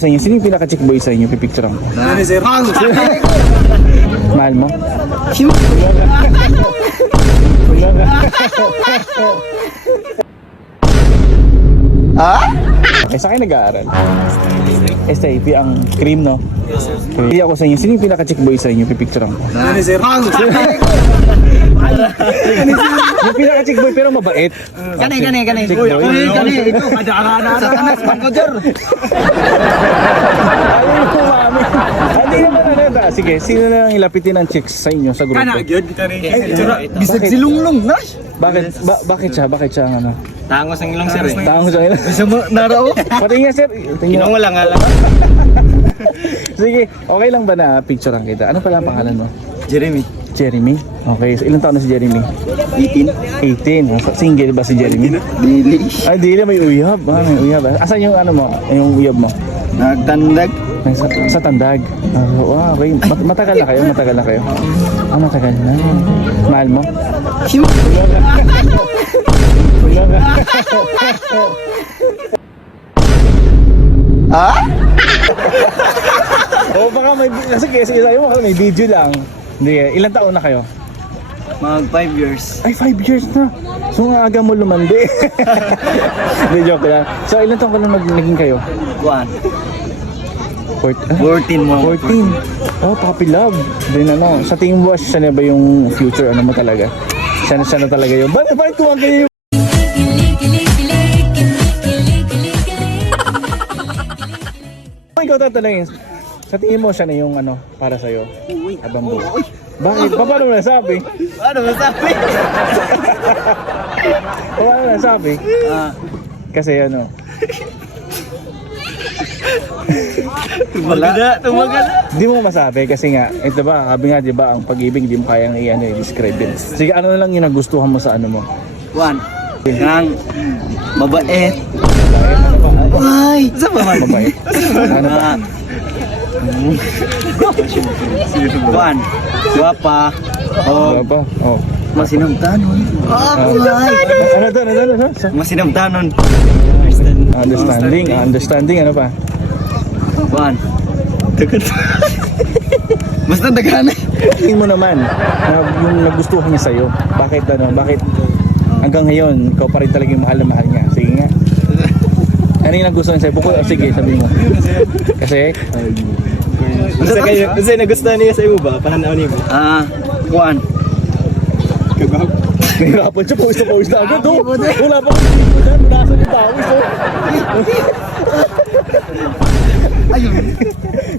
Sa inyo, sino yung pinaka-chick boy sa inyo? Pipicturean ko. Sir. Mahal mo? Okay, sa akin nag-aaral. SAP ang cream, no? Hindi ako sa inyo. Sino yung pinaka-chick boy sa inyo? Pipicturean ko. Sir. Yung pinaka-chick boy pero mabait. Kani. Chick boy. Ito, kada-kada. Satanas, Bangkojer. Ayaw ko, mami. Hindi naman ano. Sige, sino na lang ilapitin ang chicks sa inyo sa grupo? Gyud kita ni. Bisag silunglong na. Bakit siya? Bakit siya ang ano? Tangos ang ilong sir eh. Tango sa kanila. Bisa mo narao. Pati nga sir. Tingnan Ginong mo. lang ala. Sige, okay lang ba na picturean kita? Ano pala ang pangalan mo? Jeremy. Jeremy? Okay, so ilang taon na si Jeremy? 18. 18. Single ba si Jeremy? Dili. Ay, dili, may uyab. May uyab. Asan yung ano mo? Yung uyab mo? Nagtandag. Sa Tandag. Wow, okay. Matagal na kayo? Matagal na kayo? Matagal na. Mahal mo? O baka may... Kasi sayo mo may video lang. Hindi, ilang taon na kayo? Mag 5 years. Ay, 5 years na. So, ang aga mo lumandi. Hindi, joke lang. So, ilang taon ka na naging kayo? 14 mo. 14. Oh, puppy love. Then ano, sa tingin mo, siya na ba yung future? Ano mo talaga? Siya na talaga yun. Bakit tuwag kayo yung... Ikaw tatanungin. Sa tingin mo, siya na yung ano, para sa'yo? Abang buhay. Bakit? Paano mo nasabi? Ano masabi? Paano mo nasabi? Kasi ano, Tumaga na. hindi mo masabi kasi nga, ito ba, sabi nga, di ba, ang pag-ibig, hindi mo kayang i-describe din. Sige, ano na lang yung nagustuhan mo sa ano mo? 1. Nang mabait. Ay, sa ba man? Mabait. Ano ba? 1. Guwapa. Ano ba? Oh. Masinamtanon. Ano to? Masinamtanon. Understanding, ano pa? 1. Basta daghan. Tingin mo naman, yung nagustuhan niya sa'yo, bakit hanggang ngayon, ikaw pa rin talaga yung mahal na mahal niya? Sige nga. Ano yung nagustuhan sa'yo? Sige, sabi mo. Kasi? Kasi nagustuhan niya sa iyo ba? Pananaw niyo ba? 1. Nahirapan siya, pawis na agad, oh. Wala pa kong dito dyan, nasa yung tawis, oh.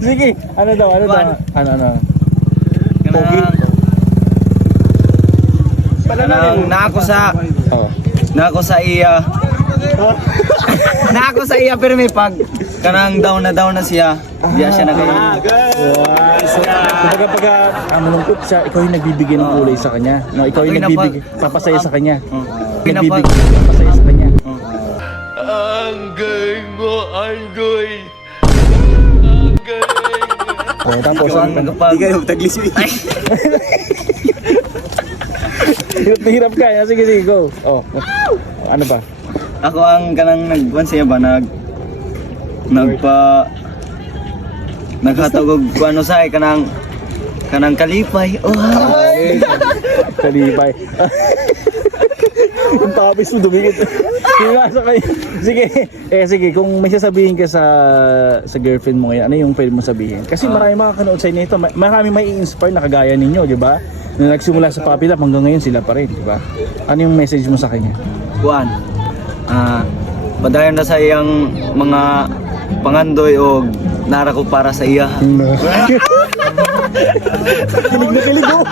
Sige, ano daw? Ano? Pogi? Nako sa iya. Nako sa iya pero may pag kanang down na siya. Diya siya nagayon. Kumbaga pagka malungkot siya, ikaw yung nagbibigay ng kulay sa kanya. No, ikaw yung nagbibigay, papasaya sa kanya. Nagbibigay, papasaya sa kanya. Oh, tapos Kapag taglis yun. hirap ka. Sige, go. Oh. Ano pa? ako ang kanang nagkuan siya ba naghatagog kuano sa kanang kalipay. Oh. Kalibay. Yung pawis mo dumikit. Sinasa kayo. Sige, kung may sasabihin ka sa girlfriend mo ngayon, ano yung pwede mo sabihin? Kasi marami makakanood sa inyo ito. Marami may i-inspire na kagaya ninyo, di ba? Na nagsimula sa Puppy Love hanggang ngayon sila pa rin, di ba? Ano yung message mo sa kanya? Kuan. Padayon na sa iyang mga pangandoy o nara ko para sa iya. Kilig na kilig, oh.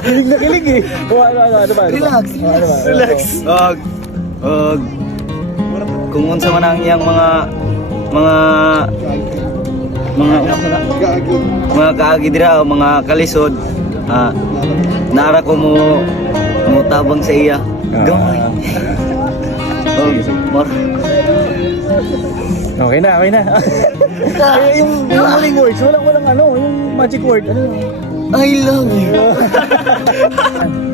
Kilig na kilig, eh. Ano ba? Relax. Kung unsa man ang iyang mga kaagi dira o mga kalisod, nara ko mo tabang sa iya. Gamay. Okay na. yung huling words, walang ano, yung magic word, ano? I love you.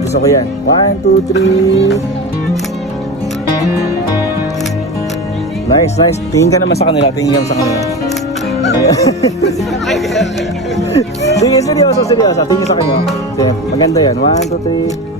Gusto ko yan. 1, 2, 3. Nice. Tingin ka naman sa kanila. Sige, seryoso. Tingin sa kanyo. Sige, maganda yan. 1, 2, 3.